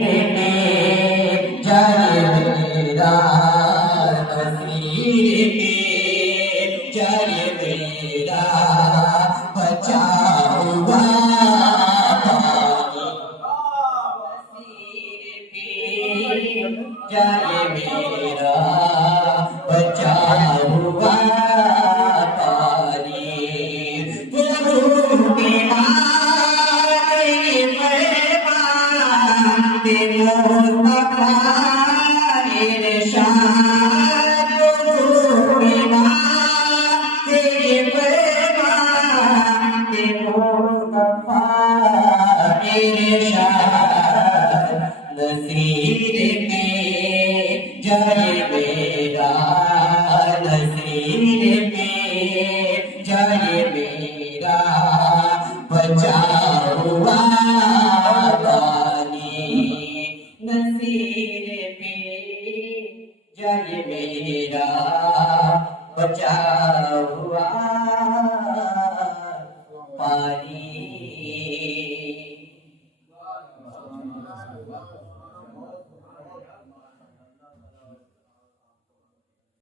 पे जाए मेरा नसीर पे जाए मेरा बचा हुआ जाए मेरा बचा हुआ पानी नसीर पे जाए मेरा नसीर पे जाए मेरा बचा हुआ पानी नसीर पे जाए मेरा बचा हुआ पानी